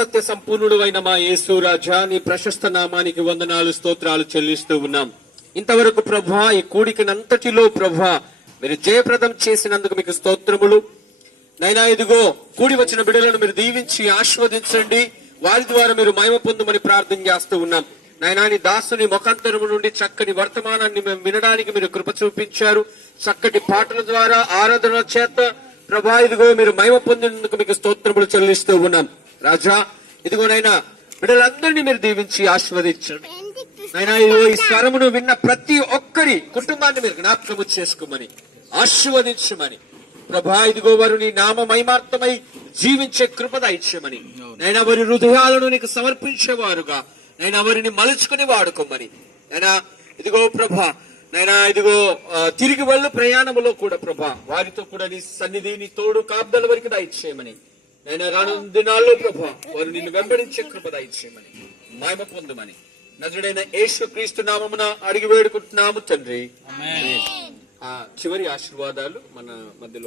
సత్య సంపూర్ణుడు అయిన మా యేసు రాజా, నీ ప్రశస్త నామానికి వందనాలు స్తోత్రాలు చెల్లిస్తూ ఉన్నాం. ఇంతవరకు ప్రభా ఈ కూడికనంతటిలో ప్రభా మీరు జయప్రదం చేసినందుకు మీకు స్తోత్రములు. నైనా ఇదిగో కూడి వచ్చిన బిడ్డలను మీరు దీవించి ఆశీర్వదించండి, వారి ద్వారా మీరు మహిమ పొందమని ప్రార్థన చేస్తూ ఉన్నాం. నైనా నీ దాసుని ముఖాంతరము నుండి చక్కని వర్తమానాన్ని మేము వినడానికి మీరు కృప చూపించారు. చక్కటి పాటల ద్వారా ఆరాధన చేత ప్రభా ఇదిగో మీరు మహిమ పొందినందుకు మీకు స్తోత్రములు చెల్లిస్తూ ఉన్నాం. రాజా ఇదిగోనైనా బిడ్డలందరినీ మీరు దీవించి ఆశీర్వదించండి. నైనా ఇదిగో ఈ స్వరమును విన్న ప్రతి ఒక్కరి కుటుంబాన్ని మీరు జ్ఞాపకము చేసుకోమని ఆశీర్వదించమని ప్రభా ఇదిగో వారు నీ నామ మహిమార్థమై జీవించే కృపద ఇచ్చమని నైనా వారి హృదయాలను నీకు సమర్పించేవారుగా నైనా వారిని మలుచుకుని వాడుకోమని నైనా ఇదిగో ప్రభా నైనా ఇదిగో తిరిగి వెళ్ళు ప్రయాణములో కూడా ప్రభా వారితో కూడా నీ సన్నిధి నీ తోడు కాపుదల వరకు దయచేయమని నైనా రానున్న దినాల్లో ప్రభా వారు నిన్ను వెంబడించే కృప దయచేయమని మహిమ పొందమని నజరుడైన యేసు క్రీస్తు నామమున అడిగి వేడుకుంటున్నాము తండ్రి. చివరి ఆశీర్వాదాలు మన మధ్యలో